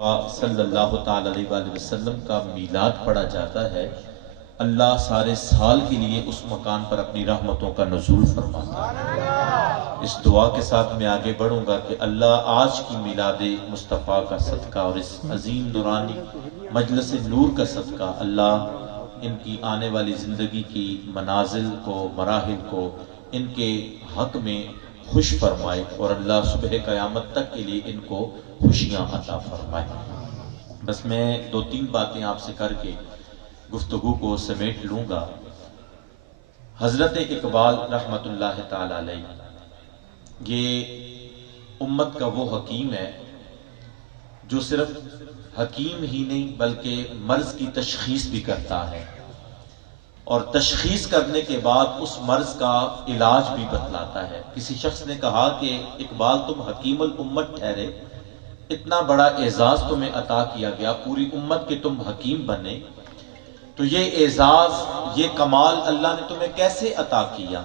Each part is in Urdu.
صلی اللہ تعالی علیہ وآلہ وسلم کا میلاد پڑھا جاتا ہے، اللہ سارے سال کے لیے اس مکان پر اپنی رحمتوں کا نزول فرماتا ہے۔ اس دعا کے ساتھ میں آگے بڑھوں گا کہ اللہ آج کی میلاد مصطفیٰ کا صدقہ اور اس عظیم نورانی مجلس نور کا صدقہ اللہ ان کی آنے والی زندگی کی منازل کو، مراحل کو ان کے حق میں خوش فرمائے اور اللہ صبح قیامت تک کے لیے ان کو خوشیاں عطا فرمائے۔ بس میں دو تین باتیں آپ سے کر کے گفتگو کو سمیٹ لوں گا۔ حضرت اقبال رحمت اللہ تعالی علیہ یہ امت کا وہ حکیم ہے جو صرف حکیم ہی نہیں بلکہ مرض کی تشخیص بھی کرتا ہے، اور تشخیص کرنے کے بعد اس مرض کا علاج بھی بتلاتا ہے۔ کسی شخص نے کہا کہ اقبال تم حکیم الامت ٹھہرے، اتنا بڑا اعزاز تمہیں عطا کیا گیا، پوری امت کے تم حکیم بنے، تو یہ اعزاز، یہ کمال اللہ نے تمہیں کیسے عطا کیا؟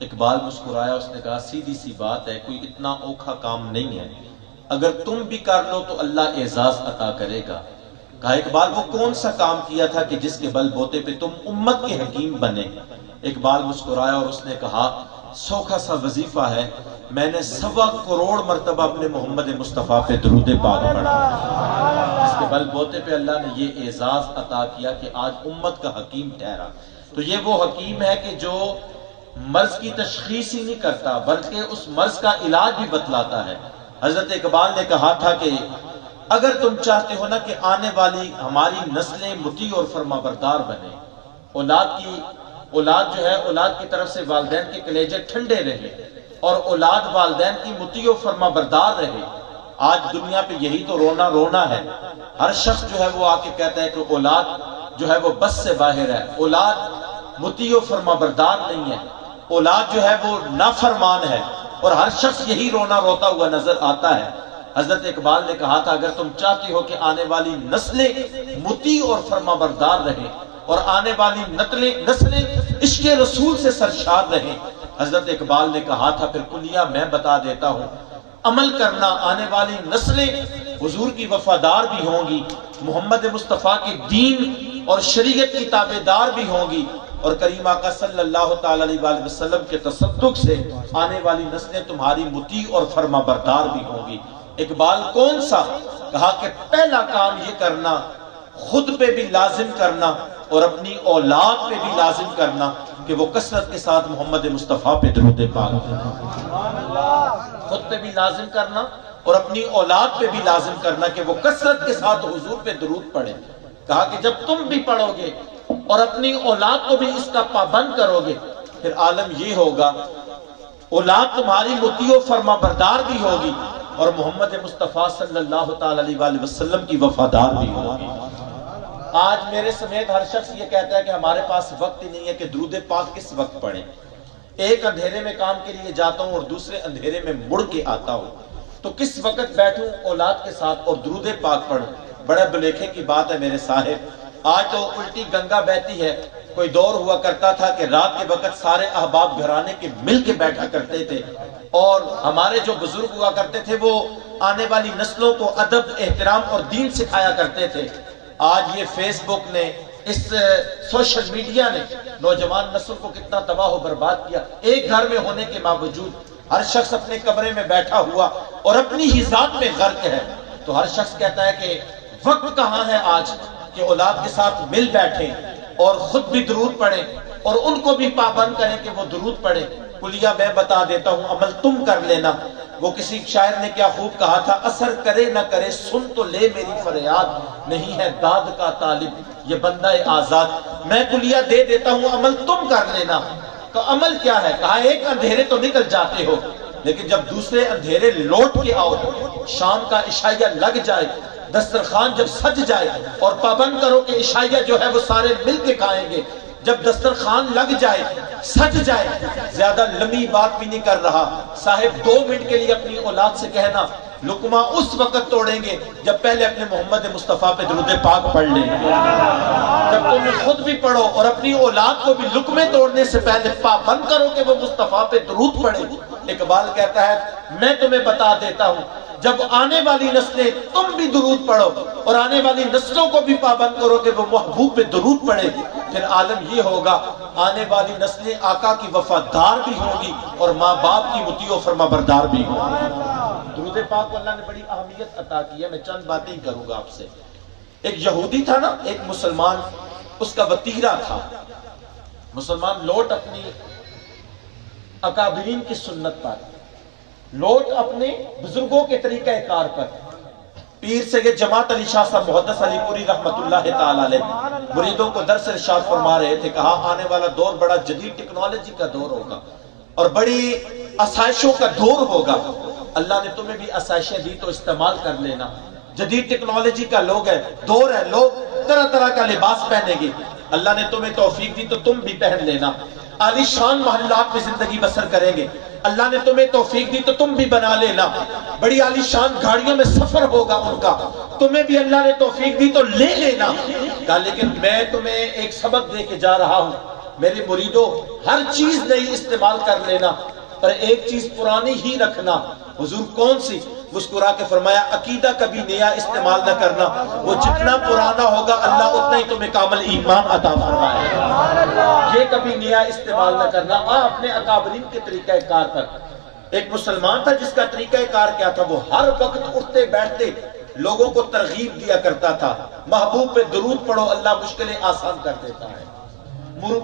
اقبال مسکرایا، اس نے کہا سیدھی سی بات ہے، کوئی اتنا اوکھا کام نہیں ہے، اگر تم بھی کر لو تو اللہ اعزاز عطا کرے گا۔ کہا اقبال وہ کون سا کام کیا تھا کہ جس کے بل بوتے پہ تم امت کے حکیم بنے؟ اقبال مسکرایا اور اس نے کہا سوکھا سا وظیفہ ہے، میں نے 1.25 کروڑ مرتبہ اپنے محمد مصطفیٰ پہ درود پاک پڑھا، جس کے بل بوتے پہ اللہ نے یہ اعزاز عطا کیا کہ آج امت کا حکیم ٹھہرا۔ تو یہ وہ حکیم ہے کہ جو مرض کی تشخیص ہی نہیں کرتا بلکہ اس مرض کا علاج بھی بتلاتا ہے۔ حضرت اقبال نے کہا تھا کہ اگر تم چاہتے ہو نا کہ آنے والی ہماری نسلیں مطیع اور فرما بردار بنے، اولاد جو ہے اولاد کی طرف سے والدین کے کلیجے ٹھنڈے رہے اور اولاد والدین کی مطیع و فرما بردار رہے۔ آج دنیا پہ یہی تو رونا ہے، ہر شخص جو ہے وہ آ کے کہتا ہے کہ اولاد جو ہے وہ بس سے باہر ہے، اولاد مطیع و فرما بردار نہیں ہے، اولاد جو ہے وہ نافرمان ہے، اور ہر شخص یہی رونا روتا ہوا نظر آتا ہے۔ حضرت اقبال نے کہا تھا اگر تم چاہتے ہو کہ آنے والی نسلیں مطیع اور فرما بردار رہیں اور آنے والی نسلیں عشق رسول سے سرشار رہیں، حضرت اقبال نے کہا تھا پھر کلیہ میں بتا دیتا ہوں، عمل کرنا، آنے والی نسلیں حضور کی وفادار بھی ہوں گی، محمد مصطفیٰ کے دین اور شریعت کی تابعدار بھی ہوں گی، اور کریم آقا صلی اللہ تعالی علیہ وآلہ وسلم کے تصدق سے آنے والی نسلیں تمہاری مطیع اور فرما بردار بھی ہوں گی۔ اقبال کون سا؟ کہا کہ پہلا کام یہ کرنا، خود پہ بھی لازم کرنا اور اپنی اولاد پہ بھی لازم کرنا کہ وہ کثرت کے ساتھ محمد مصطفیٰ پہ درود پاک خود پہ بھی لازم کرنا اور اپنی اولاد پہ بھی لازم کرنا کہ وہ کثرت کے ساتھ حضور پہ درود پڑھے۔ کہا کہ جب تم بھی پڑھو گے اور اپنی اولاد کو بھی اس کا پابند کرو گے، پھر عالم یہ ہوگا اولاد تمہاری مطیع و فرما بردار بھی ہوگی اور محمد مصطفیٰ صلی اللہ تعالی علیہ وآلہ وسلم کی وفادار بھی ہوگی۔ آج میرے سمیت ہر شخص یہ کہتا ہے کہ ہمارے پاس وقت ہی نہیں ہے کہ درود پاک کس وقت پڑھیں۔ ایک اندھیرے میں کام کے لیے جاتا ہوں اور دوسرے اندھیرے میں مڑ کے آتا ہوں، تو کس وقت بیٹھوں اولاد کے ساتھ اور درود پاک پڑھوں؟ بڑے بلیکھے کی بات ہے میرے صاحب، آج تو الٹی گنگا بہتی ہے۔ کوئی دور ہوا کرتا تھا کہ رات کے وقت سارے احباب گھرانے کے مل کے بیٹھا کرتے تھے، اور ہمارے جو بزرگ ہوا کرتے تھے وہ آنے والی نسلوں کو ادب، احترام اور دین سکھایا کرتے تھے۔ آج یہ فیس بک نے، اس سوشل میڈیا نے نوجوان نسل کو کتنا تباہ و برباد کیا۔ ایک گھر میں ہونے کے باوجود ہر شخص اپنے کمرے میں بیٹھا ہوا اور اپنی ہی ذات میں غرق ہے۔ تو ہر شخص کہتا ہے کہ وقت کہاں ہے آج کہ اولاد کے ساتھ مل بیٹھیں اور خود بھی درود پڑھیں اور ان کو بھی پابند کریں کہ وہ درود پڑھیں۔ کلیہ میں بتا دیتا ہوں، عمل تم کر لینا۔ وہ کسی شاعر نے کیا خوب کہا تھا، اثر کرے نہ کرے سن تو لے میری فریاد، نہیں ہے داد کا طالب یہ بندہ آزاد۔ میں کلیہ دے دیتا ہوں، عمل تم کر لینا۔ تو عمل کیا ہے؟ کہا ایک اندھیرے تو نکل جاتے ہو، لیکن جب دوسرے اندھیرے لوٹ کے آؤ، شام کا عشائیہ لگ جائے، دسترخوان جب سج جائے، اور پابند کرو کہ عشائیہ جو ہے وہ سارے مل کے کھائیں گے۔ جب دسترخوان لگ جائے، سج جائے، زیادہ لمبی بات بھی نہیں کر رہا صاحب، 2 منٹ کے لیے اپنی اولاد سے کہنا لقمہ اس وقت توڑیں گے جب پہلے اپنے محمد مصطفیٰ پہ درود پاک پڑھ لیں گے۔ جب تم خود بھی پڑھو اور اپنی اولاد کو بھی لقمے توڑنے سے پہلے پابند کرو کہ وہ مصطفیٰ پہ درود پڑھے۔ اقبال کہتا ہے میں تمہیں بتا دیتا ہوں، جب آنے والی نسلیں تم بھی درود پڑھو اور آنے والی نسلوں کو بھی پابند کرو کہ وہ محبوب پہ درود پڑھے، پھر عالم یہ ہوگا آنے والی نسلیں آقا کی وفادار بھی ہوگی اور ماں باپ کی مطیع و فرما بردار بھی ہوگی۔ درود پاک کو اللہ نے بڑی اہمیت عطا کی ہے۔ میں چند باتیں کروں گا آپ سے۔ ایک یہودی تھا نا، ایک مسلمان، اس کا وتیرہ تھا۔ مسلمان لوٹ اپنی اکابرین کی سنت پر، لوٹ اپنے بزرگوں کے طریقہ کار پر۔ پیر سید جماعت علی شاہ صاحب محدث علی پوری رحمت اللہ تعالی علیہ مریدوں کو درس ارشاد فرما رہے تھے، کہا آنے والا دور بڑا جدید ٹیکنالوجی کا دور ہوگا اور بڑی آسائشوں کا دور ہوگا۔ اللہ نے تمہیں بھی آسائشیں دی تو استعمال کر لینا۔ جدید ٹیکنالوجی کا لوگ ہے، دور ہے، لوگ طرح طرح کا لباس پہنیں گے، اللہ نے تمہیں توفیق دی تو تم بھی پہن لینا۔ عالی شان محلات میں زندگی بسر کریں گے، اللہ نے تمہیں توفیق دی تو تم بھی بنا لینا۔ بڑی عالی شان گاڑیوں میں سفر ہوگا ان کا، تمہیں بھی اللہ نے توفیق دی تو لے لینا۔ کہا لیکن میں تمہیں ایک سبق دے کے جا رہا ہوں، میرے مریدوں، ہر چیز نئی استعمال کر لینا پر ایک چیز پرانی ہی رکھنا۔ حضور کون سی؟ مسکرا کے فرمایا عقیدہ کبھی نیا استعمال نہ کرنا، وہ جتنا پرانا ہوگا اللہ اتنا ہی تمہیں کامل ایمان عطا فرمائے۔ یہ کبھی نیا استعمال نہ کرنا۔ اپنے اکابرین کے طریقہ کار پر۔ ایک مسلمان تھا جس کا طریقہ کار کیا تھا، وہ ہر وقت اٹھتے بیٹھتے لوگوں کو ترغیب دیا کرتا تھا، محبوب پہ درود پڑھو اللہ مشکلیں آسان کر دیتا ہے،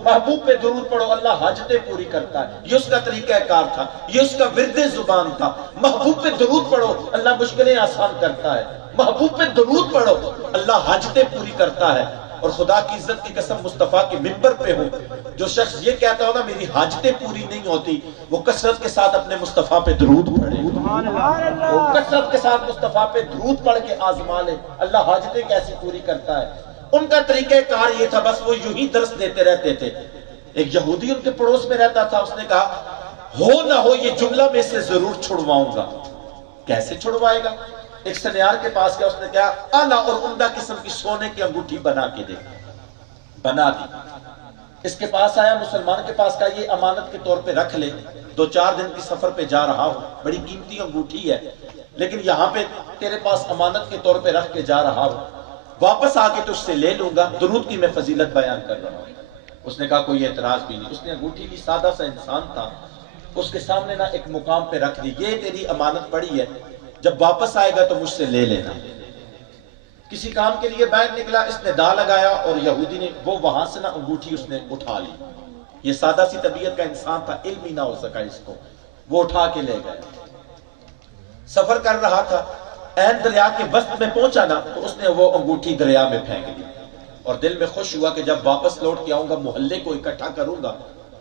محبوب پہ درود پڑھو اللہ حاجتیں پوری کرتا ہے۔ یہ اس کا طریقہ کار تھا، یہ اس کا ورد زبان تھا، محبوب پہ درود پڑھو اللہ مشکلیں آسان کرتا ہے، محبوب پہ درود پڑھو اللہ حاجتیں پوری کرتا ہے۔ اور خدا کی عزت کی قسم مصطفیٰ کے منبر پہ ہو، جو شخص یہ کہتا ہو نا میری حاجتیں پوری نہیں ہوتی، وہ کثرت کے ساتھ اپنے مصطفیٰ پہ درود پڑھے، وہ کثرت کے ساتھ مصطفیٰ پہ درود پڑھ کے آزما لے اللہ حاجتیں کیسی پوری کرتا ہے۔ ان کا طریقہ کار یہ تھا، بس وہ یوں ہی درس دیتے رہتے تھے۔ ایک یہودی ان کے پڑوس میں رہتا تھا، اس نے کہا ہو نہ ہو یہ جملہ میں سے ضرور چھڑواؤں گا۔ کیسے چھڑوائے گا؟ ایک سنیار کے پاس گیا، اس نے کہا اعلیٰ اور عمدہ قسم کی سونے کی انگوٹھی بنا کے دے، بنا دی۔ اس کے پاس آیا، مسلمان کے پاس کہا یہ امانت کے طور پہ رکھ لے، 2-4 دن کی سفر پہ جا رہا ہوں، بڑی قیمتی انگوٹھی ہے لیکن یہاں پہ تیرے پاس امانت کے طور پہ رکھ کے جا رہا ہوں، واپس آ کے تجھ سے لے لوں گا، درود کی میں فضیلت بیان کر رہا ہوں۔ اس نے کہا کوئی اعتراض بھی نہیں۔ اس نے انگوٹھی لی، سادہ سا انسان تھا، اس کے سامنے نہ ایک مقام پہ رکھ دی، یہ تیری امانت پڑی ہے، جب واپس آئے گا تو مجھ سے لے لینا۔ کسی کام کے لیے باہر نکلا، اس نے دا لگایا اور یہودی نے وہ وہاں سے نہ انگوٹھی اس نے اٹھا لی۔ یہ سادہ سی طبیعت کا انسان تھا، علم ہی نہ ہو سکا اس کو، وہ اٹھا کے لے گئے۔ سفر کر رہا تھا، عین دریا کے وسط میں پہنچا نا تو اس نے وہ انگوٹھی دریا میں پھینک دی اور دل میں خوش ہوا کہ جب واپس لوٹ کے آؤں گا محلے کو اکٹھا کروں گا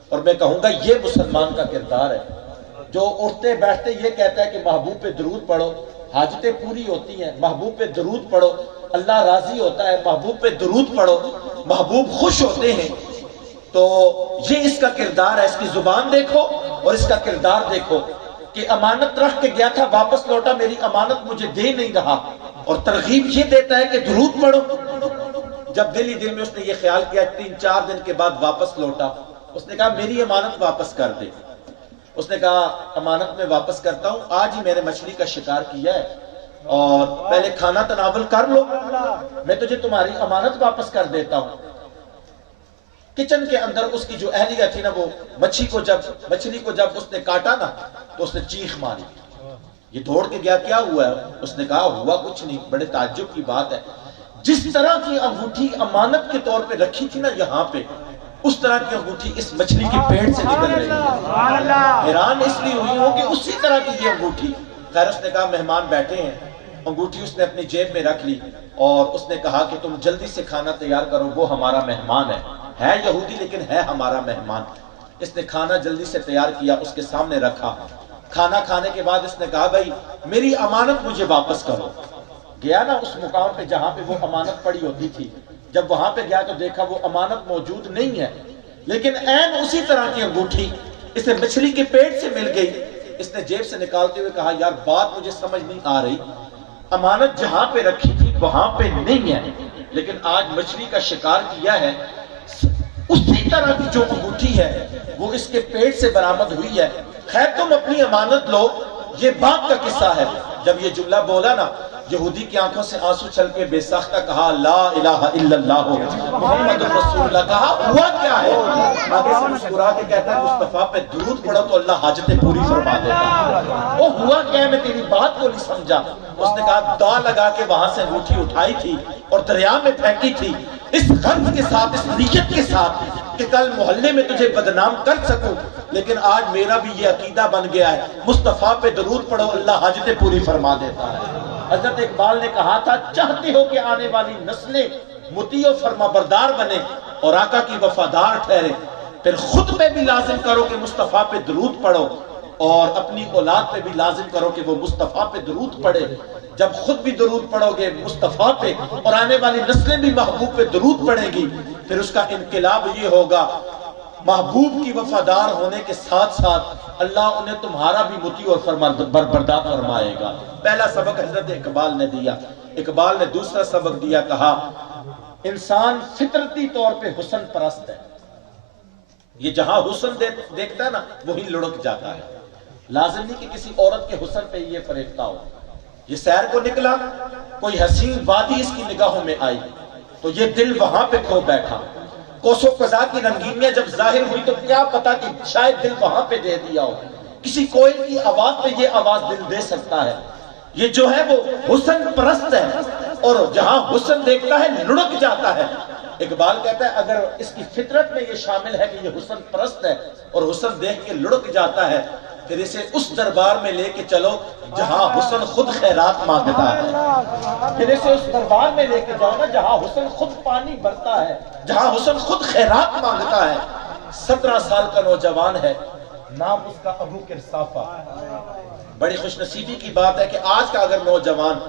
اور میں کہوں گا یہ مسلمان کا کردار ہے جو اٹھتے بیٹھتے یہ کہتا ہے کہ محبوب پہ درود پڑھو حاجتیں پوری ہوتی ہیں، محبوب پہ درود پڑھو اللہ راضی ہوتا ہے، محبوب پہ درود پڑھو محبوب خوش ہوتے ہیں۔ تو یہ اس کا کردار ہے، اس کی زبان دیکھو اور اس کا کردار دیکھو کہ امانت رکھ کے گیا تھا، واپس لوٹا میری امانت مجھے دے نہیں رہا، اور ترغیب یہ دیتا ہے کہ درود پڑھو۔ جب دل ہی دل میں اس نے یہ خیال کیا، 3-4 دن کے بعد واپس لوٹا، اس نے کہا میری امانت واپس کر دے۔ اس نے کہا امانت میں واپس کرتا ہوں، آج ہی میں نے مچھلی کا شکار کیا ہے اور پہلے کھانا تناول کر لو، میں تجھے تمہاری امانت واپس کر دیتا ہوں۔ کچن کے اندر اس کی جو اہلیہ تھی نا، وہ مچھلی کو جب اس نے کاٹا نا تو اس نے چیخ ماری، یہ دوڑ کے گیا کیا ہوا ہے؟ اس نے کہا ہوا کچھ نہیں، بڑے تعجب کی بات ہے، جس طرح کی انگوٹھی امانت کے طور پہ رکھی تھی نا یہاں پہ، اس طرح کی انگوٹھی اس مچھلی کے پیٹ سے نکل رہی ہے۔ حیران اس لیے ہوئی ہو کہ اسی طرح کی یہ انگوٹھی۔ خیر اس نے کہا مہمان بیٹھے ہیں، انگوٹھی اس نے اپنی جیب میں رکھ لی اور اس نے کہا کہ تم جلدی سے کھانا تیار کرو، وہ ہمارا مہمان ہے یہودی لیکن ہے ہمارا مہمان۔ اس نے کھانا جلدی سے تیار کیا، اس کے سامنے رکھا۔ کھانا کھانے کے بعد اس نے کہا بھائی میری امانت مجھے واپس کرو۔ گیا نا اس مقام پہ جہاں پہ وہ امانت پڑی ہوتی تھی، جب وہاں پہ گیا تو دیکھا وہ امانت موجود نہیں ہے، لیکن عین اسی طرح کی انگوٹھی اسے مچھلی کے پیٹ سے مل گئی۔ اس نے جیب سے نکالتے ہوئے کہا یار بات مجھے سمجھ نہیں آ رہی، امانت جہاں پہ رکھی تھی وہاں پہ نہیں ہے، لیکن آج مچھلی کا شکار کیا ہے، اسی طرح کی جو انگوٹھی ہے وہ اس کے پیٹ سے برآمد ہوئی ہے۔ خیر تم اپنی امانت لو، یہ باپ کا قصہ ہے، جب یہ جملہ بولا نا، یہودی کی آنکھوں سے آنسو چھل کے بے ساختہ کہا لا الہ الا اللہ محمد رسول اللہ، کہا ہوا کیا ہے؟ آگے سے مسکرا کے کہتا ہے مصطفیٰ پہ درود پڑھو تو اللہ حاجتیں پوری فرما دیتا ہے۔ وہ ہوا کیا ہے؟ میں تیری بات کو نہیں سمجھا۔ اس نے کہا دا لگا کے وہاں سے انگوٹھی اٹھائی تھی اور دریا میں پھینکی تھی، اس غرض کے ساتھ، اس نیت کے ساتھ کہ کل محلے میں تجھے بدنام کر سکوں، لیکن آج میرا بھی یہ عقیدہ بن گیا ہے مصطفیٰ پہ درود پڑھو اللہ حاجتیں پوری فرما دیتا ہے۔ حضرت اقبال نے کہا تھا چاہتے ہو کہ آنے والی نسلیں مطیع و فرما بردار بنے اور آقا کی وفادار ٹھہرے، پھر خود پہ بھی لازم کرو کہ مصطفیٰ پہ درود پڑھو اور اپنی اولاد پہ بھی لازم کرو کہ وہ مصطفیٰ پہ درود پڑھے۔ جب خود بھی درود پڑھو گے مصطفیٰ پہ اور آنے والی نسلیں بھی محبوب پہ درود پڑھیں گی، پھر اس کا انقلاب یہ ہوگا محبوب کی وفادار ہونے کے ساتھ ساتھ اللہ انہیں تمہارا بھی مطیع اور بردار فرمائے گا۔ پہلا سبق حضرت اقبال نے دیا۔ اقبال نے دوسرا سبق دیا، کہا انسان فطرتی طور پہ حسن پرست ہے، یہ جہاں حسن دیکھتا ہے نا وہی لڑک جاتا ہے۔ لازم نہیں کہ کسی عورت کے حسن پہ یہ فریفتہ ہو۔ یہ سیر کو نکلا، کوئی حسین وادی اس کی نگاہوں میں آئی تو یہ دل وہاں پہ کھو بیٹھا۔ کوسو قضا کی رنگینیاں جب ظاہر ہوئی تو کیا پتا کہ شاید دل وہاں پہ دے دیا ہو۔ کسی کوئل کی آواز پہ یہ آواز دل دے سکتا ہے۔ یہ جو ہے وہ حسن پرست ہے اور جہاں حسن دیکھتا ہے لڑک جاتا ہے۔ اقبال کہتا ہے اگر اس کی فطرت میں یہ شامل ہے کہ یہ حسن پرست ہے اور حسن دیکھ کے لڑک جاتا ہے، پھر اسے اس دربار میں لے کے چلو جہاں حسن خود خیرات مانگتا ہے۔ پھر اسے اس دربار میں لے کے جاؤ نا جہاں حسن خود پانی بھرتا ہے، جہاں حسن خود خیرات مانگتا ہے۔ 17 سال کا نوجوان ہے، نام اس کا ابو کرصافہ۔ بڑی خوش نصیبی کی بات ہے کہ آج کا اگر نوجوان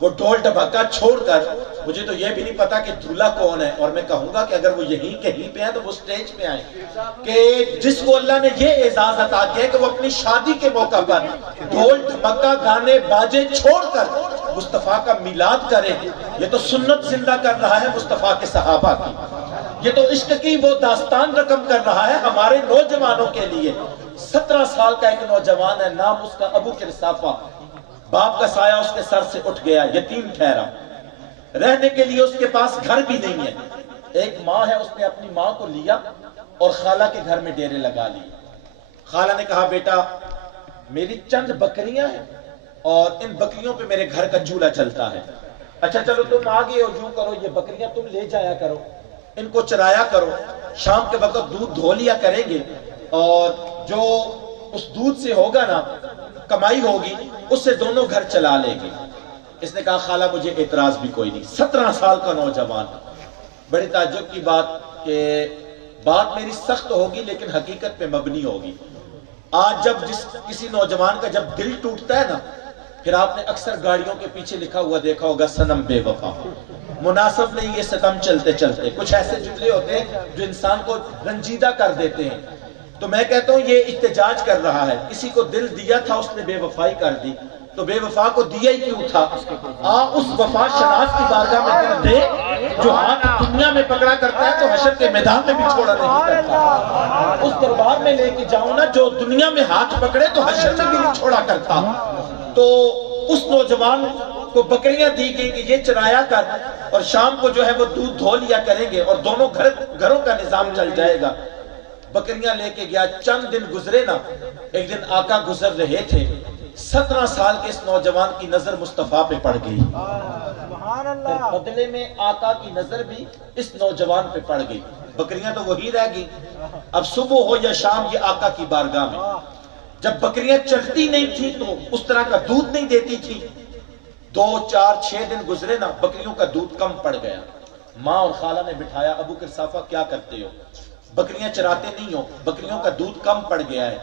وہ ڈھول ڈھمکا چھوڑ کر، مجھے تو یہ بھی نہیں پتا کہ دولہا کون ہے، اور میں کہوں گا کہ اگر وہ یہیں کہیں پہ ہیں تو وہ سٹیج پہ آئیں کہ جس کو اللہ نے یہ اعزاز عطا کیا ہے کہ وہ اپنی شادی کے موقع پر ڈھول ڈھمکا گانے باجے چھوڑ کر مصطفیٰ کا میلاد کرے۔ یہ تو سنت زندہ کر رہا ہے مصطفیٰ کے صحابہ کی، یہ تو عشق کی وہ داستان رقم کر رہا ہے ہمارے نوجوانوں کے لیے۔ 17 سال کا ایک نوجوان ہے، نام اس کا ابو کرصافہ۔ باپ کا سایہ اس کے سر سے اٹھ گیا، یتیم ٹھہرا، رہنے کے لیے اس کے پاس گھر بھی نہیں ہے۔ ایک ماں ہے، اس نے اپنی ماں کو لیا اور خالہ کے گھر میں ڈیرے لگا لی۔ خالہ نے کہا بیٹا میری چند بکریاں ہیں اور ان بکریوں پہ میرے گھر کا چولہا چلتا ہے، اچھا چلو تم آگے ہو، یوں کرو یہ بکریاں تم لے جایا کرو، ان کو چرایا کرو، شام کے وقت دودھ دھو لیا کریں گے اور جو اس دودھ سے ہوگا نا کمائی ہوگی اس سے دونوں گھر چلا لیں گے۔ اس نے کہا خالہ مجھے اعتراض بھی کوئی نہیں۔ 17 سال کا نوجوان، بڑی تعجب کی بات کہ بات میری سخت ہوگی لیکن حقیقت پہ مبنی ہوگی۔ آج جب کسی نوجوان کا جب دل ٹوٹتا ہے نا، پھر آپ نے اکثر گاڑیوں کے پیچھے لکھا ہوا دیکھا ہوگا صنم بے وفا۔ مناسب نہیں یہ ستم چلتے چلتے، کچھ ایسے جملے ہوتے ہیں جو انسان کو رنجیدہ کر دیتے ہیں۔ تو میں کہتا ہوں یہ احتجاج کر رہا ہے، کسی کو دل دیا تھا اس نے بے وفائی کر دی، تو بے وفا کو دیا ہی کیوں تھا؟ اس وفا شناس کی بارگاہ میں دل دے جو ہاتھ دنیا میں پکڑا کرتا ہے تو حشر کے میدان میں بھی چھوڑا نہیں کرتا۔ اس دربار میں لے کے جاؤں نا جو دنیا میں ہاتھ پکڑے تو حشر میں بھی نہیں چھوڑا کرتا۔ تو اس نوجوان کو بکریاں دی گئی کہ یہ چرایا کر اور شام کو جو ہے وہ دودھ دھو لیا کریں گے اور دونوں گھروں کا نظام چل جائے گا۔ بکریاں لے کے گیا، چند دن گزرے نا، ایک دن آقا گزر رہے تھے، 17 سال کے اس نوجوان کی نظر مصطفیٰ پہ پڑ گئی، پھر بدلے میں آقا کی نظر بھی اس نوجوان پہ پڑ گئی۔ بکریاں تو وہی رہ گئی، اب صبح ہو یا شام یہ آقا کی بارگاہ میں۔ جب بکریاں چلتی نہیں تھی تو اس طرح کا دودھ نہیں دیتی تھی، 2 4 6 دن گزرے نا، بکریوں کا دودھ کم پڑ گیا۔ ماں اور خالہ نے بٹھایا، ابو کرصافہ کیا کرتے ہو؟ بکریاں چراتے نہیں ہو، بکریوں کا دودھ کم پڑ گیا ہے،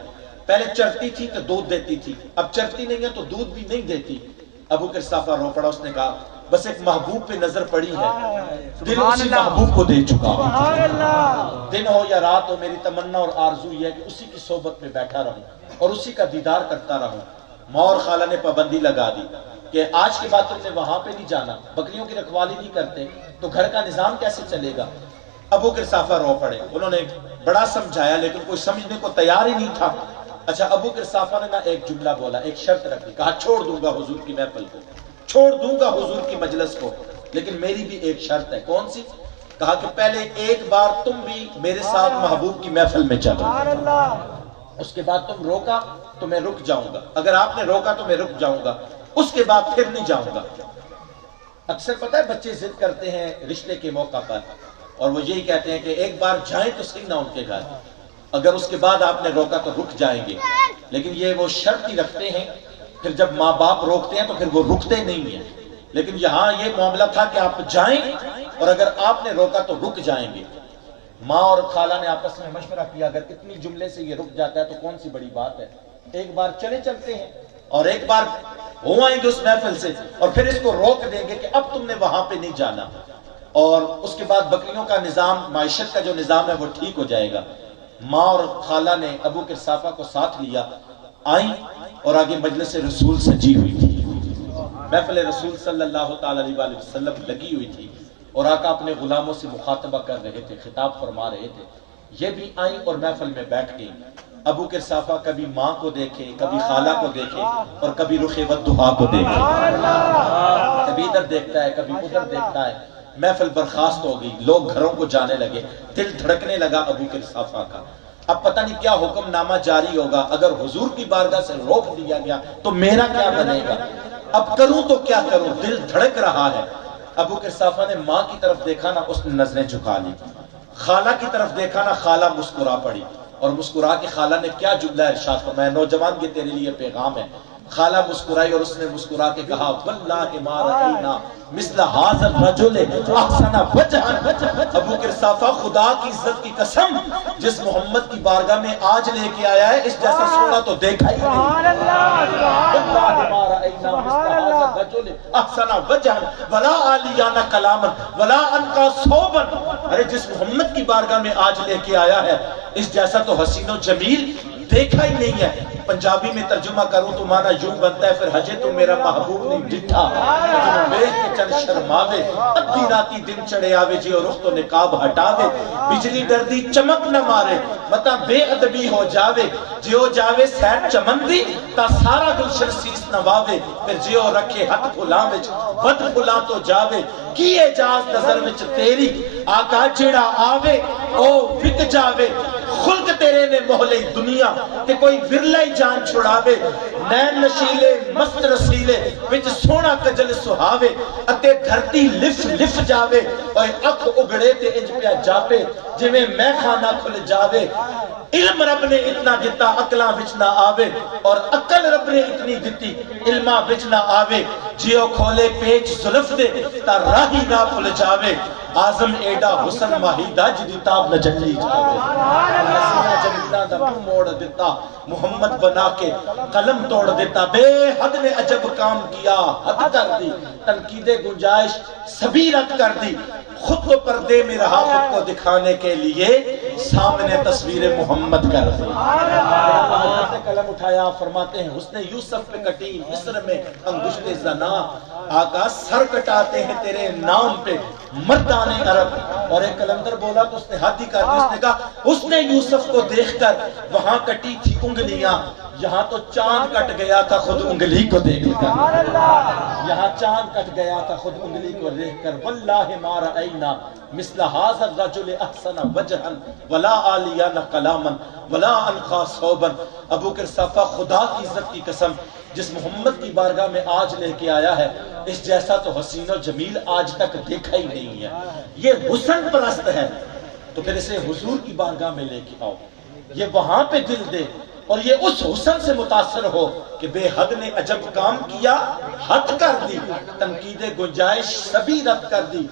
پہلے چرتی تھی تو دودھ دیتی تھی، اب چرتی نہیں ہے تو دودھ بھی نہیں دیتی۔ ابو کرصافہ رو پڑا، اس نے کہا بس ایک محبوب پہ نظر پڑی ہے، دل اسی محبوب کو دے چکا ہوں، دن ہو یا رات ہو میری تمنا اور آرزو یہ ہے کہ اسی کی صحبت میں بیٹھا رہوں اور اسی کا دیدار کرتا رہوں۔ ماں اور خالہ نے پابندی لگا دی کہ آج کے بعد تم نے وہاں پہ نہیں جانا، بکریوں کی رکھوالی نہیں کرتے تو گھر کا نظام کیسے چلے گا؟ ابو کرصافہ رو پڑے، انہوں نے بڑا سمجھایا لیکن کوئی سمجھنے کو تیار ہی نہیں تھا۔ اچھا ابو قرصافہ نے نا ایک جملہ بولا، ایک شرط رکھی، کہا چھوڑ دوں گا حضور کی محفل کو، چھوڑ دوں گا حضور کی مجلس کو، لیکن میری بھی ایک شرط ہے۔ کون سی؟ کہا کہ پہلے ایک بار تم بھی میرے ساتھ محبوب کی محفل میں چلو، اس کے بعد تم روکا تو میں رک جاؤں گا، اگر آپ نے روکا تو میں رک جاؤں گا، اس کے بعد پھر نہیں جاؤں گا۔ اکثر پتہ ہے بچے ضد کرتے ہیں رشتے کے موقع پر، اور وہ یہی کہتے ہیں کہ ایک بار جائیں تو صحیح نہ ان کے گھر، اگر اس کے بعد آپ نے روکا تو رک جائیں گے، لیکن یہ وہ شرط ہی رکھتے ہیں، پھر جب ماں باپ روکتے ہیں تو پھر وہ رکتے نہیں ہیں۔ لیکن یہاں یہ معاملہ تھا کہ آپ جائیں اور اگر آپ نے روکا تو رک جائیں گے۔ ماں اور خالہ نے آپس میں مشورہ کیا، اگر اتنی جملے سے یہ رک جاتا ہے تو کون سی بڑی بات ہے، ایک بار چلتے ہیں اور ایک بار ہو آئیں گے اس محفل سے، اور پھر اس کو روک دیں گے کہ اب تم نے وہاں پہ نہیں جانا، اور اس کے بعد بکریوں کا نظام، معیشت کا جو نظام ہے وہ ٹھیک ہو جائے گا۔ ماں اور خالہ نے ابو قرصافہ کو ساتھ لیا، آئیں اور آگے مجلس رسول سجی ہوئی تھی، محفل رسول صلی اللہ تعالی علیہ وسلم لگی ہوئی تھی، اور آقا اپنے غلاموں سے مخاطبہ کر رہے تھے، خطاب فرما رہے تھے۔ یہ بھی آئیں اور محفل میں بیٹھ گئی۔ ابو قرصافہ کبھی ماں کو دیکھے، کبھی خالہ کو دیکھے، اور کبھی رخ والضحیٰ کو دیکھے، کبھی ادھر دیکھتا ہے کبھی ادھر دیکھتا ہے۔ محفل برخاست ہو گئی، لوگ گھروں کو جانے لگے، دل دھڑکنے لگا ابو قرصافہ کا۔ اب پتہ نہیں کیا حکم نامہ جاری ہوگا، اگر حضور کی بارگاہ سے روک دیا گیا تو میرا کیا بنے گا، اب کروں تو کیا کروں، دل دھڑک رہا ہے۔ ابو قرصافہ نے ماں کی طرف دیکھا نا، اس نے نظریں جھکا لی، خالہ کی طرف دیکھا نا، خالہ مسکرا پڑی، اور مسکرا کے خالہ نے کیا جملہ ارشاد فرمایا، نوجوان یہ تیرے لیے پیغام ہے۔ خالہ مسکرائی اور اس نے مسکرا کے کہا، واللہ ما رأینا مثل ھذا الرجل احسن وجہا۔ ابو قرصافہ خدا کی عزت کی قسم، جس محمد کی بارگاہ میں آج لے کے آیا ہے، اس جیسا سونا تو دیکھا ہی نہیں۔ واللہ ما رأینا مثل ھذا الرجل احسن وجہا ولا آلیان کلاما ولا انقى ثوبا۔ ارے جس محمد کی بارگاہ میں آج لے کے آیا ہے، اس جیسا تو حسین و جمیل دیکھا ہی نہیں ہے۔ پنجابی میں ترجمہ کروں تو معنی یوں بنتا ہے، پھر ہجے تو میرا محبوب نہیں ڈٹھا، جنہوں بیٹھ کے چل شرماوے، ادھی راتی دن چڑھے آوے، جیو رخ تو نقاب ہٹاوے، بجلی ڈردی چمک نہ مارے، متا بے ادبی ہو جاوے، جیو جاوے سیٹ چمن دی، تا سارا گلشن سیس نواوے، پھر جیو رکھے ہتھ پھلاں وچ ود پھلاں تو جاوے، کی اجاز نظر وچ تیری، آقا جیڑا آوے او وک جاوے، خلق تیرے نے محلے دنیا تے کوئی ورلہ ہی جان چھڑاوے، نین نشیلے مست رسیلے وچ سونا کجل سہاوے، اتے دھرتی لف لف جاوے، اور اکھ اگڑے تے انج پیا جاپے، جویں میں خانہ کھل جاوے۔ علم رب نے اتنا دیتا عقلاں وچ نہ آوے، اور عقل رب نے اتنی دیتی علماں وچ نہ آوے، جیو کھولے پیچ زلف دے تا راہی نہ کھل جاوے، آزم ایڈا حسن ماہیدہ جدی تاب نہ جلی جاوے۔ حسینہ جمیلہ دا منہ موڑ دیتا، محمد بنا کے قلم توڑ دیتا، بے حد نے عجب کام کیا، حد کر دی، تنقید گنجائش سبھی رد کر دی، خود تو پردے میں رہا، خود کو دکھانے کے لیے سامنے تصویر محمد کر دی۔ حضرت نے قلم اٹھایا، فرماتے ہیں حسن یوسف پہ کٹی مصر میں انگشت زنا، آقا سر کٹاتے ہیں تیرے نام پہ مردان عرب۔ اور ایک قلندر بولا تو اس نے حد ہی کر دی، اس نے کہا حسن یوسف کو دیکھ کر وہاں کٹی تھی انگلیاں، یہاں تو چاند کٹ گیا تھا خود انگلی کو دیکھ کر، یہاں چاند کٹ گیا تھا خود انگلی کو دیکھ کر۔ واللہ ما رأینا مثل ھذا الرجل احسن وجہا ولا آلیان کلاما ولا انقى ثوبا۔ ابو قرصافہ خدا کی عزت کی قسم، جس محمد کی بارگاہ میں آج لے کے آیا ہے، اس جیسا تو حسین و جمیل آج تک دیکھا ہی نہیں ہے۔ یہ حسن پرست ہے تو پھر اسے حضور کی بارگاہ میں لے کے آؤ، یہ وہاں پہ دل دے، اور یہ اس حسن سے متاثر ہو کہ بے حد نے عجب کام کیا، حد کر دی، تنقید گنجائش سبھی رد کر دی،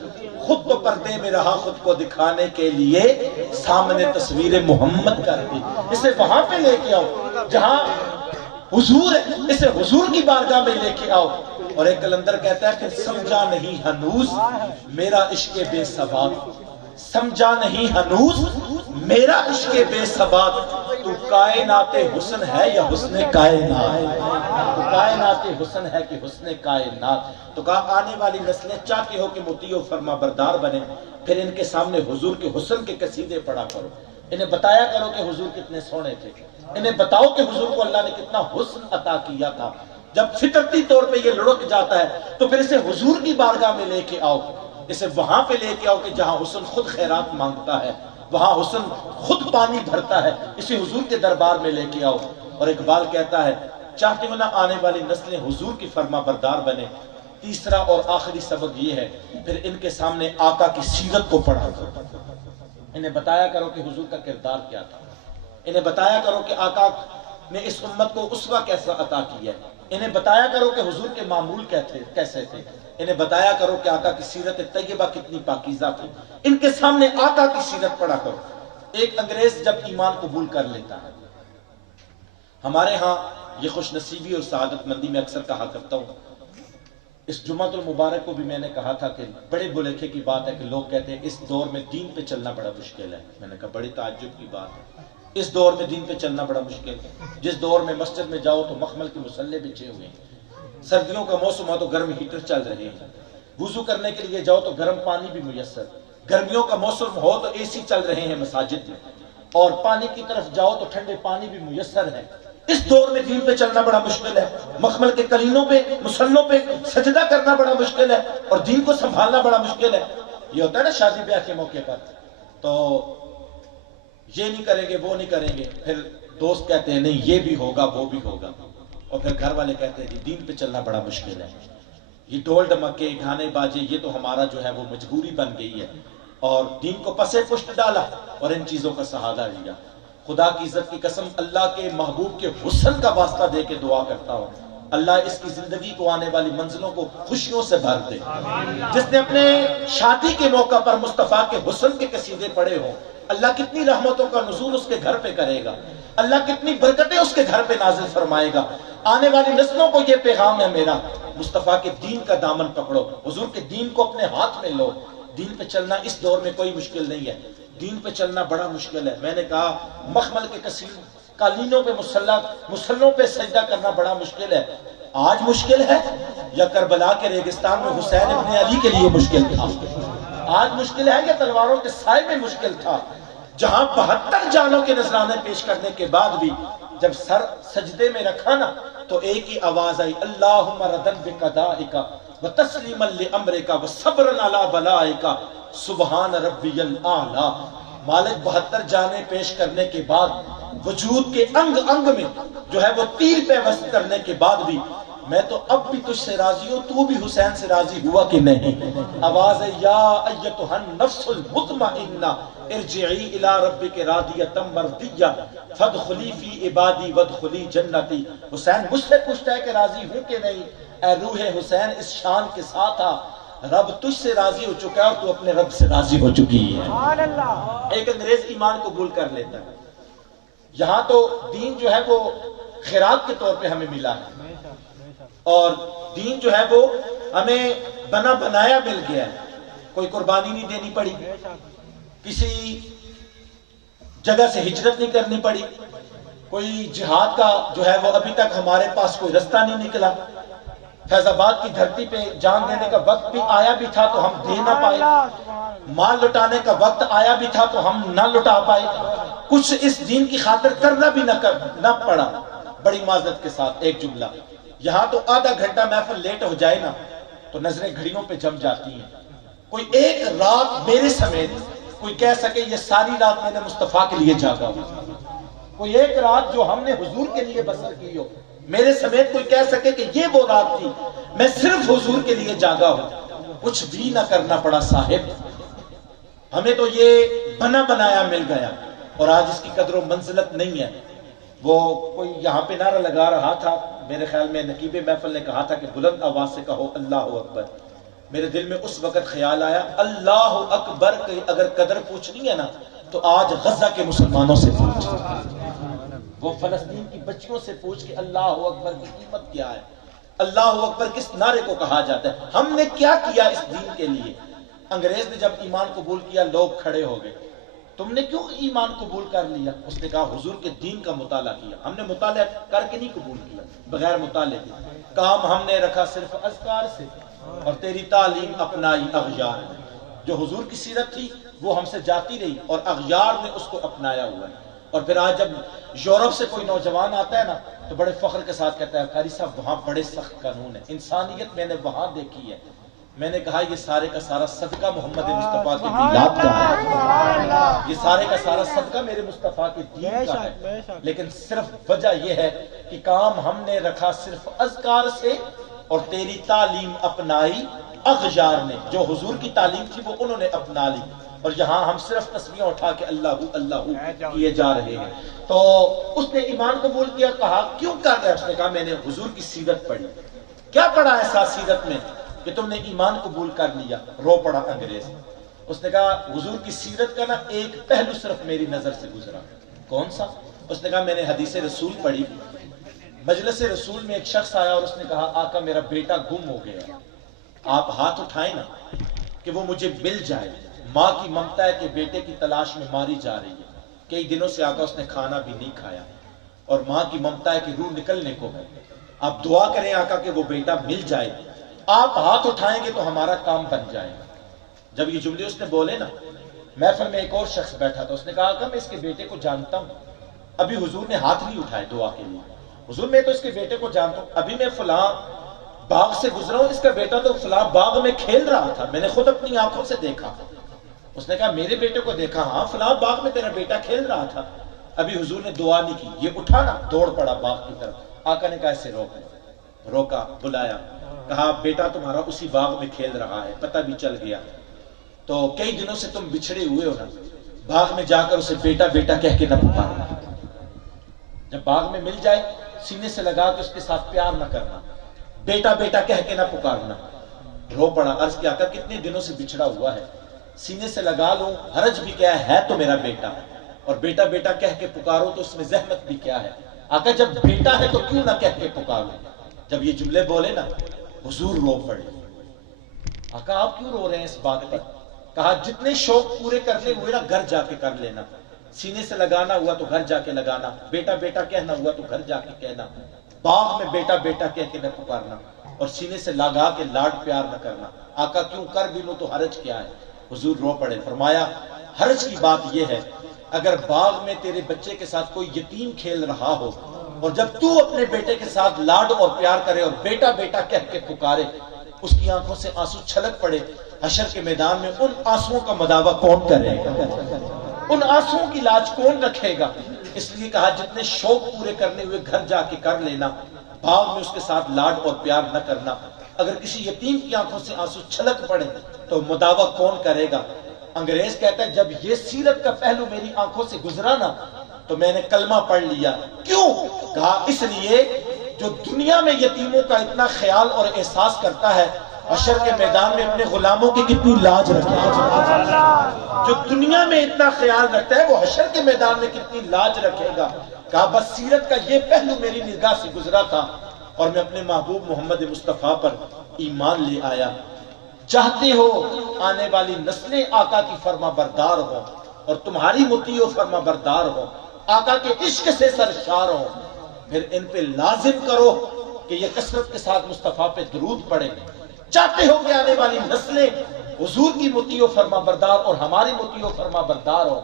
خود تو پردے میں رہا، خود کو دکھانے کے لیے سامنے تصویر محمد کر دی۔ اسے وہاں پہ لے کے آؤ جہاں حضور ہے، اسے حضور کی بارگاہ میں لے کے آؤ۔ اور ایک قلندر کہتا ہے کہ سمجھا نہیں ہنوز میرا عشق بے ثبات، سمجھا نہیں ہنوز میرا عشق بے ثبات، تو کائنات حسن ہے یا حسن کائنات، تو کائنات حسن ہے کہ حسن کائنات۔ تو کہا آنے والی نسلیں چاہتے ہو کہ مطیع و فرما بردار بنے، پھر ان کے سامنے حضور کے حسن کے قصیدے پڑھا کرو، انہیں بتایا کرو کہ حضور کتنے سونے تھے۔ انہیں بتاؤ کہ حضور کو اللہ نے کتنا حسن عطا کیا تھا. جب فطرتی طور پہ یہ لڑک جاتا ہے تو پھر اسے حضور کی بارگاہ میں لے کے آؤ, اسے وہاں پہ لے کے آؤ کہ جہاں حسن خود خیرات مانگتا ہے, وہاں حسن خود پانی بھرتا ہے, اسے حضور کے دربار میں لے کے آؤ. اور اقبال کہتا ہے چاہتے ہو نہ آنے والی نسلیں حضور کی فرما بردار بنے. تیسرا اور آخری سبق یہ ہے, پھر ان کے سامنے آقا کی سیرت کو پڑھا کرو, انہیں بتایا کرو کہ حضور کا کردار کیا تھا, انہیں بتایا کرو کہ آقا نے اس امت کو اسوہ کیسا عطا کیا ہے, انہیں بتایا کرو کہ حضور کے معمول کیسے تھے, انہیں بتایا کرو کہ آقا کی سیرت طیبہ کتنی پاکیزہ تھی. ان کے سامنے آقا کی سیرت پڑھا کرو. ایک انگریز جب ایمان قبول کر لیتا ہے, ہمارے ہاں یہ خوش نصیبی اور سعادت مندی میں اکثر کہا کرتا ہوں, اس جمعۃ المبارک کو بھی میں نے کہا تھا کہ بڑے بلیکھے کی بات ہے کہ لوگ کہتے ہیں اس دور میں دین پہ چلنا بڑا مشکل ہے. میں نے کہا بڑی تعجب کی بات ہے, اس دور میں دین پہ چلنا بڑا مشکل ہے. جس دور میں مسجد میں جاؤ تو مخمل کے مصلے بچھے ہوئے ہیں, سردیوں کا موسم ہو تو گرم ہیٹر چل رہے ہیں, وضو کرنے کے لیے جاؤ تو گرم پانی بھی میسر, گرمیوں کا موسم ہو تو اے سی چل رہے ہیں مساجد میں, اور پانی کی طرف جاؤ تو ٹھنڈے پانی بھی میسر ہے. اس دور میں دین پہ چلنا بڑا مشکل ہے, مخمل کے کلینوں پہ مسلوں پہ سجدہ کرنا بڑا مشکل ہے, اور دین کو سنبھالنا بڑا مشکل ہے. یہ ہوتا ہے نا شادی بیاہ کے موقع پر, تو یہ نہیں کریں گے وہ نہیں کریں گے, پھر دوست کہتے ہیں نہیں یہ بھی ہوگا وہ بھی ہوگا, اور پھر گھر والے کہتے ہیں کہ دین پہ چلنا بڑا مشکل ہے. یہ ڈول ڈمکے گانے باجے یہ تو ہمارا جو ہے وہ مجبوری بن گئی ہے, اور دین کو پسے پشت ڈالا اور ان چیزوں کا سہارا لیا. خدا کی عزت کی قسم اللہ کے محبوب کے حسن کا واسطہ دے کے دعا کرتا ہوں, اللہ اس کی زندگی کو آنے والی منزلوں کو خوشیوں سے بھر دے. جس نے اپنے شادی کے موقع پر مصطفیٰ کے حسن کے قصیدے پڑھے ہوں, اللہ کتنی رحمتوں کا نزول اس کے گھر پہ کرے گا, اللہ کتنی برکتیں اس کے گھر پہ نازل فرمائے گا. آنے والی نسلوں کو یہ پیغام ہے میرا, مصطفیٰ کے دین کا دامن پکڑو, حضور کے دین کو اپنے ہاتھ میں لو. دین پہ چلنا اس دور میں کوئی مشکل نہیں ہے, دین پہ چلنا بڑا مشکل ہے. میں نے کہا مخمل کے کثیر قالینوں پہ مسلوں پہ سجدہ کرنا بڑا مشکل ہے. آج مشکل ہے یا کربلا کے ریگستان میں حسین ابن علی کے لیے مشکل تھا؟ آج مشکل ہے یا تلواروں کے سائے میں مشکل تھا؟ جہاں 72 جانوں کے نذرانے پیش کرنے کے بعد بھی جب سر سجدے میں رکھا نا تو ایک ہی آواز آئی, اللہم ردن بقضائک وتسلیما لامرک وصبرا علی بلائک سبحان ربی الاعلی. مالک 72 جانیں پیش کرنے کے بعد وجود کے انگ انگ میں جو ہے وہ تیر پیوست کرنے کے بعد بھی میں تو اب بھی تجھ سے راضی ہوں, تو بھی حسین سے راضی ہوا کہ نہیں؟ آواز ہے یا ایتھا النفس المطمئنہ ارجعی الی ربک راضیۃ مرضیہ فادخلی فی عبادی وادخلی جنتی. حسین مجھ سے پوچھتا ہے کہ راضی ہوں کہ نہیں؟ اے روح حسین اس شان کے ساتھ آ, رب تجھ سے راضی ہو چکا ہے اور تو اپنے رب سے راضی ہو چکی ہے. ایک انگریز ایمان قبول کر لیتا ہے, یہاں تو دین جو ہے وہ خیرات کے طور پہ ہمیں ملا ہے, اور دین جو ہے وہ ہمیں بنا بنایا مل گیا ہے, کوئی قربانی نہیں دینی پڑی, کسی جگہ سے ہجرت نہیں کرنی پڑی, کوئی جہاد کا جو ہے وہ ابھی تک ہمارے پاس کوئی رستہ نہیں نکلا. فیض آباد کی دھرتی پہ جان دینے کا وقت بھی آیا بھی تھا تو ہم دے نہ پائے, مال لٹانے کا وقت آیا بھی تھا تو ہم نہ لٹا پائے, کچھ اس دین کی خاطر کرنا بھی نہ پڑا. بڑی معذرت کے ساتھ ایک جملہ, یہاں تو آدھا گھنٹہ محفل لیٹ ہو جائے نا تو نظریں گھڑیوں پہ جم جاتی ہیں. کوئی ایک رات میرے سمیت کوئی کہہ سکے یہ ساری رات میں نے مصطفیٰ کے لیے جاگا ہو, کوئی ایک رات جو ہم نے حضور کے لیے بسر کی ہو, میرے سمیت کوئی کہہ سکے کہ یہ وہ رات تھی میں صرف حضور کے لیے جاگا ہوں, کچھ بھی نہ کرنا پڑا صاحب. ہمیں تو یہ بنا بنایا مل گیا اور آج اس کی قدر و منزلت نہیں ہے. وہ کوئی یہاں پہ نعرہ لگا رہا تھا, میرے خیال میں نقیب محفل نے کہا تھا کہ بلند آواز سے کہو اللہ اکبر. میرے دل میں اس وقت خیال آیا اللہ اکبر کی اگر قدر پوچھنی ہے نا تو آج غزہ کے مسلمانوں سے پوچھ, وہ فلسطین کی بچیوں سے پوچھ کہ اللہ اکبر کی قیمت کیا ہے, اللہ اکبر کس نعرے کو کہا جاتا ہے, ہم نے کیا کیا اس دین کے لیے. انگریز نے جب ایمان قبول کیا لوگ کھڑے ہو گئے, تم نے کیوں ایمان قبول کر لیا؟ اس نے کہا حضور کے دین کا مطالعہ کیا. ہم نے مطالعہ کر کے نہیں قبول کیا, بغیر مطالعے کے. کام ہم نے رکھا صرف اذکار سے اور تیری تعلیم اپنائی اغیار نے. جو حضور کی سیرت تھی وہ ہم سے جاتی رہی اور اغیار نے اس کو اپنایا ہوا ہے. اور پھر آج جب یورپ سے کوئی نوجوان آتا ہے نا تو بڑے فخر کے ساتھ کہتا ہے قاری صاحب وہاں بڑے سخت قانون ہیں، انسانیت میں نے وہاں دیکھی ہے۔ میں نے کہا یہ سارے کا سارا صدقہ محمد مصطفیٰ کے میلاد کا ہے، یہ سارے کا سارا صدقہ میرے مصطفیٰ کے دین کا ہے، لیکن صرف وجہ یہ ہے کہ کام ہم نے رکھا صرف اذکار سے، اور تیری تعلیم اپنائی اغیار نے، جو حضور کی تعلیم تھی وہ انہوں نے اپنا لی، اور یہاں ہم صرف تسبیحیں اٹھا کے اللہ اللہ کیے جا رہے ہیں۔ تو اس نے ایمان قبول کیا، کہا کیوں کر رہا ہے؟ اس نے کہا میں نے حضور کی سیرت پڑھی۔ کیا پڑھا ایسا سیرت میں کہ تم نے ایمان قبول کر لیا؟ رو پڑا انگریز۔ اس نے کہا حضور کی سیرت کا نا ایک پہلو صرف میری نظر سے گزرا۔ کون سا؟ اس نے کہا میں نے حدیث رسول پڑھی، مجلس رسول میں ایک شخص آیا اور اس نے کہا آقا میرا بیٹا گم ہو گیا، آپ ہاتھ اٹھائیں نا کہ وہ مجھے مل جائے۔ ماں کی ممتا ہے کہ بیٹے کی تلاش میں ماری جا رہی ہے، کئی دنوں سے آقا اس نے کھانا بھی نہیں کھایا، اور ماں کی ممتا ہے کہ روح نکلنے کو ہے، آپ دعا کریں آقا کہ وہ بیٹا مل جائے، آپ ہاتھ اٹھائیں گے تو ہمارا کام بن جائے گا۔ جب یہ جملے اس نے بولے نا، محفل میں ایک اور شخص بیٹھا تھا، اس نے کہا آقا میں اس کے بیٹے کو جانتا ہوں، ابھی حضور نے ہاتھ نہیں اٹھائے دعا کے لیے، حضور میں تو اس کے بیٹے کو جانتا ہوں، ابھی میں فلاں باغ سے گزرا ہوں، اس کا بیٹا تو فلاں باغ میں کھیل رہا تھا، میں نے خود اپنی آنکھوں سے دیکھا۔ اس نے کہا میرے بیٹے کو دیکھا؟ ہاں فلاں باغ میں تیرا بیٹا کھیل رہا تھا، ابھی حضور نے دعا نہیں کی، یہ اٹھا نا دوڑ پڑا باغ کی طرف۔ آقا نے کہا اسے روکا، بلایا، کہا بیٹا تمہارا اسی باغ میں کھیل رہا ہے، پتہ بھی چل گیا، تو کئی دنوں سے تم بچھڑے ہوئے ہو نا، باغ میں جا کر اسے بیٹا بیٹا کہہ کے نہ پکارنا، جب باغ میں مل جائے سینے سے لگا کے اس کے ساتھ پیار نہ کرنا، بیٹا بیٹا کہہ کے نہ پکارنا۔ رو پڑا، عرض کیا آقا کتنے دنوں سے بچھڑا ہوا ہے، سینے سے لگا لوں، حرج بھی کیا ہے تو میرا بیٹا، اور بیٹا بیٹا کہہ کے پکارو تو اس میں زحمت بھی کیا ہے؟ آقا جب بیٹا ہے تو کیوں نہ کہہ کے پکارو؟ جب یہ جملے بولے نا حضور رو پڑے۔ آقا آپ کیوں رو رہے ہیں اس بات پر؟ کہا جتنے شوق پورے کرنے ہوئے نا گھر جا کے کر لینا، سینے سے لگانا ہوا تو گھر جا کے لگانا، بیٹا بیٹا کہنا ہوا تو گھر جا کے کہنا، باغ میں بیٹا بیٹا کہہ کے نہ پکارنا، اور سینے سے لگا کے لاڈ پیار نہ کرنا۔ آقا کیوں کر بھی لو تو حرج کیا ہے؟ حضور رو پڑے، فرمایا حرج کی بات یہ ہے اگر باغ میں تیرے بچے کے ساتھ کوئی یتیم کھیل رہا ہو، اور جب تو اپنے بیٹے کے ساتھ لاڈ اور پیار کرے اور بیٹا بیٹا کہہ کے پکارے، اس کی آنکھوں سے آنسو چھلک پڑے، حشر کے میدان میں ان آنسوؤں کا مداوع کون کرے گا؟ ان آنسوؤں کی لاج کون رکھے گا؟ اس لیے کہا جتنے شوق پورے کرنے ہوئے گھر جا کے کر لینا، باغ میں اس کے ساتھ لاڈ اور پیار نہ کرنا۔ اگر کسی یتیم کی آنکھوں سے آنسو چھلک پڑے تو مداوع کون کرے گا؟ انگریز کہتا ہے جب یہ سیرت کا پہلو میری آنکھوں سے گزرا نا تو میں نے کلمہ پڑھ لیا۔ کیوں؟ کہا اس لیے جو دنیا میں یتیموں کا اتنا خیال اور احساس کرتا ہے، حشر کے میدان میں اپنے غلاموں کی کتنی لاج رکھے گا؟ جو دنیا میں اتنا خیال رکھتا ہے وہ حشر کے میدان میں کتنی لاج رکھے گا؟ کہا بس سیرت کا یہ پہلو میری نگاہ سے گزرا تھا اور میں اپنے محبوب محمد مصطفیٰ پر ایمان لے آیا۔ چاہتے ہو آنے والی نسلیں آقا کی فرما بردار ہوں اور تمہاری مطیع و فرما بردار ہوں، آقا کے عشق سے سرشار ہوں، پھر ان پہ لازم کرو کہ یہ کثرت کے ساتھ مصطفیٰ پہ درود پڑھیں۔ چاہتے ہو کہ آنے والی نسلیں حضور کی مطیع و فرما بردار اور ہماری مطیع و فرما بردار ہوں،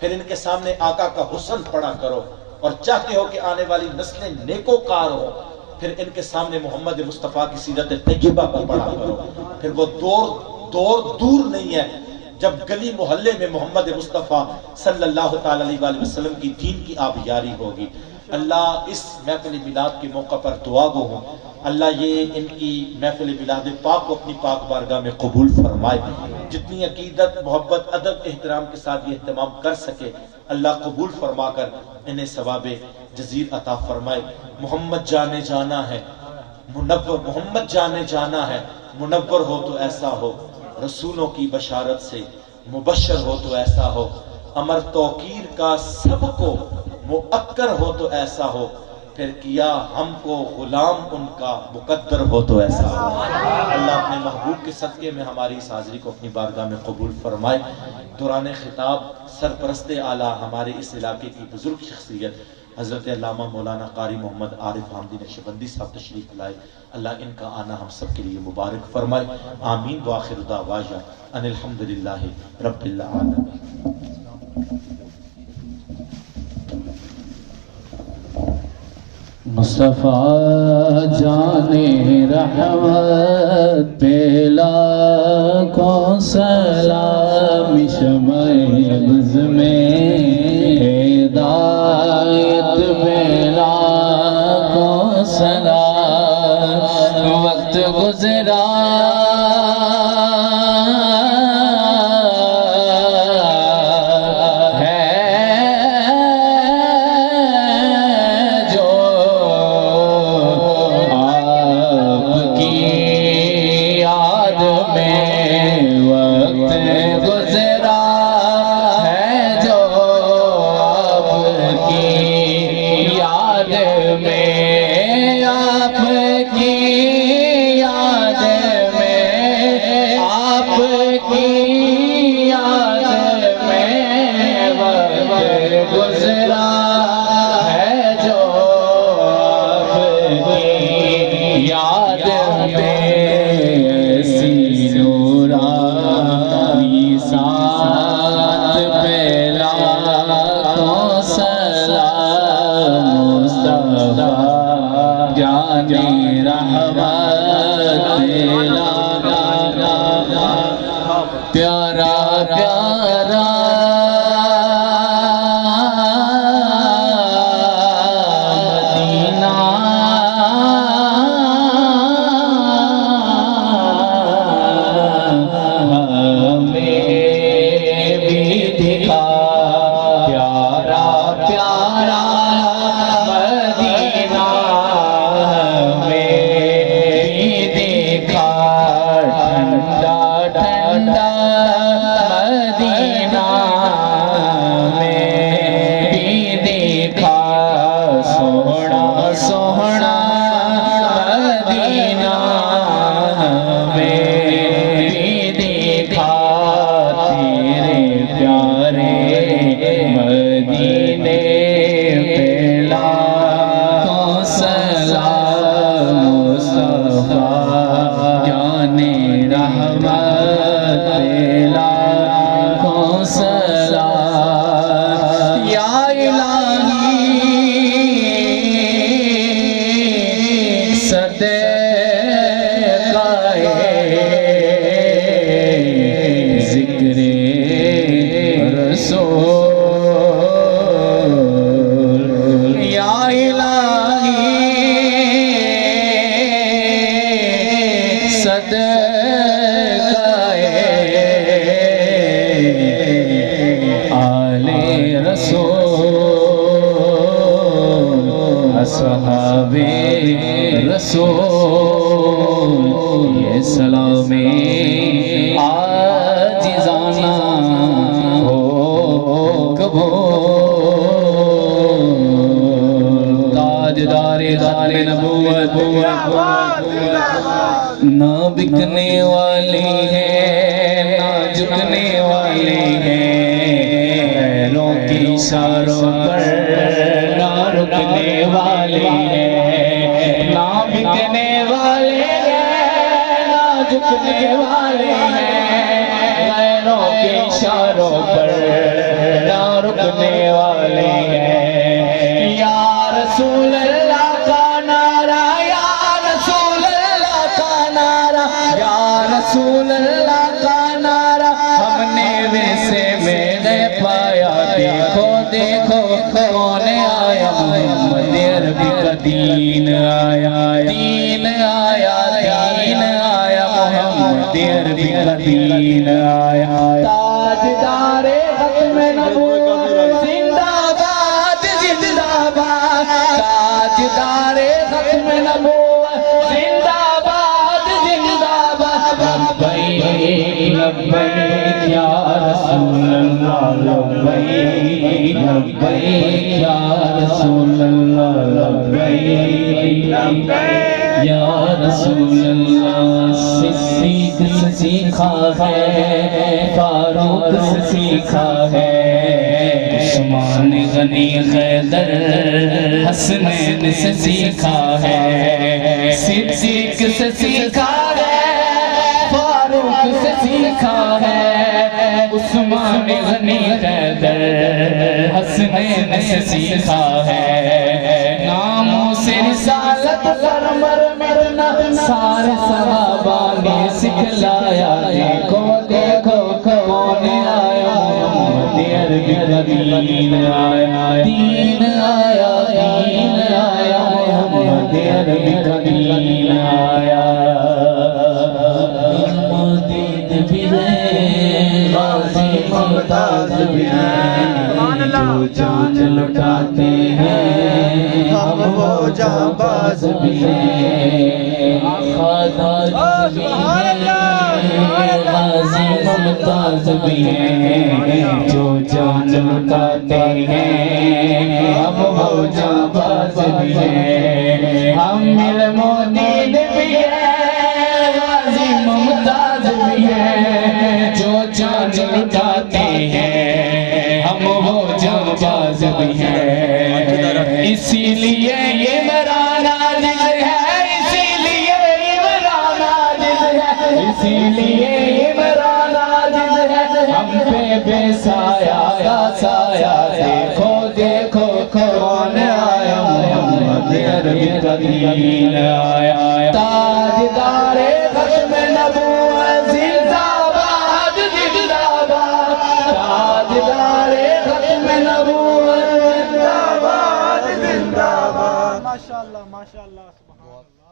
پھر ان کے سامنے آقا کا حسن پڑھا کرو، اور چاہتے ہو کہ آنے والی نسلیں نیکوکار ہوں، پھر ان کے سامنے محمد مصطفیٰ کی سیرت طیبہ پر پڑھا کرو۔ پھر وہ دور نہیں ہے جب گلی محلے میں محمد مصطفیٰ صلی اللہ تعالی علیہ وسلم کی دین کی آبیاری ہوگی۔ اللہ اس محفل میلاد کے موقع پر دعا گو ہوں، اللہ یہ ان کی محفل میلاد پاک کو اپنی پاک بارگاہ میں قبول فرمائے، جتنی عقیدت محبت ادب احترام کے ساتھ یہ اہتمام کر سکے اللہ قبول فرما کر انہیں ثواب جزیل عطا فرمائے۔ محمد جانے جانا ہے منور، محمد جانے جانا ہے منور ہو تو ایسا ہو، رسولوں کی بشارت سے مبشر ہو تو ایسا ہو، امر توقیر کا سب کو مؤکر ہو تو ایسا ہو، پھر کیا ہم کو غلام ان کا مقدر ہو تو ایسا ہو۔ اللہ اپنے محبوب کے صدقے میں ہماری اس حاضری کو اپنی بارگاہ میں قبول فرمائے۔ دوران خطاب سرپرست اعلیٰ ہمارے اس علاقے کی بزرگ شخصیت حضرت علامہ مولانا قاری محمد عارف حامدی نقشبندی صاحب تشریف لائے، اللہ ان کا آنا ہم سب کے لیے مبارک فرمائے، آمین۔ وآخر دعوانا ان الحمدللہ رب العالمین۔ مصطفیٰ جانے رحمت پہ لاکھوں سلام، شمع بز میں ہدایت پہ لاکھوں سلام، وقت گزرا پیارا پیارا مدینہ ہمیں بھی دکھا، پیارا پیارا مدینہ ہمیں بھی دکھا، ٹھنڈا ٹھنڈا مدینہ میں بھی دیکھا، سوہنا سوہنا مدینہ میں بھی دیکھا، تیرے پیارے مدینے پہ لاکھوں سلام، مصطفیٰ جانے رحمت لاکھوں سلام، یا الہی صدقہ ذکر رسول، یا الہی صدقہ آل رسول، اصحاب رسول، یہ سلام عاجزانہ ہو قبول، تاجدار نبوت نہ بکنے والی ہے نہ جھکنے والی ہے، پیروں کی اشاروں پر نہ رکنے والی ہے، نہ بکنے والے ہیں نہ جھکنے والے ہیں، غیروں کے اشاروں پر نہ رکنے والے ہیں، یا رسول اللہ کا نعرہ، یا رسول اللہ کا نعرہ، یا رسول اللہ کا نعرہ، ہم نے ویسے میں نے پایا، دیکھو دیکھو کون آیا، محمد عربی کا دین آیا، دین آیا، دین آیا، محمد عربی کا دین آیا، تاجدار ختم نبوت زندہ باد زندہ باد، تاجدار ختم نبوت زندہ باد زندہ باد، لبیک لبیک یا رسول اللہ، لبیک لبیک یا رسول اللہ، لبیک لبیک یا رسول اللہ، صدیق سے سیکھا ہے، فاروق سے سیکھا ہے، عثمان غنی حیدر حسنین سے سیکھا ہے، صدیق سے سیکھا ہے، فاروق سے سیکھا ہے، عثمان غنی حیدر حسنین سے سیکھا ہے، ناموں سے سرمر مرنا سارے صحابہ نے سکھلایا دیکھو دیکھو کون آیا محمد عربی کا دین آیا دین آیا دین آیا محمد عربی کا دین آیا مدید بھی ہے غازی ممتاز بھی ہے جو جان لٹاتے ہیں ہم وہ جانباز بھی ہیں خادات بھی ہیں غازی ممتاز بھی ہیں جو جان لٹاتے ہیں ہم وہ جانباز بھی ہیں ہم علم و دین بھی ہیں غازی ممتاز بھی ہیں جو جان لٹاتے ہیں ہم وہ جانباز بھی ہیں اسی لیے یہ عمران عاجز ہے اسی لیے عمران عاجز ہے اسی لیے عمران عاجز ہے ہم پہ بے سایہ سایہ دیکھو دیکھو کون آیا محمد عربی کا دین آیا تاجدار ختم نبوت زندہ باد زندہ باد تاجدار ختم نبوت زندہ باد زندہ باد ماشاءاللہ ماشاءاللہ سبحان اللہ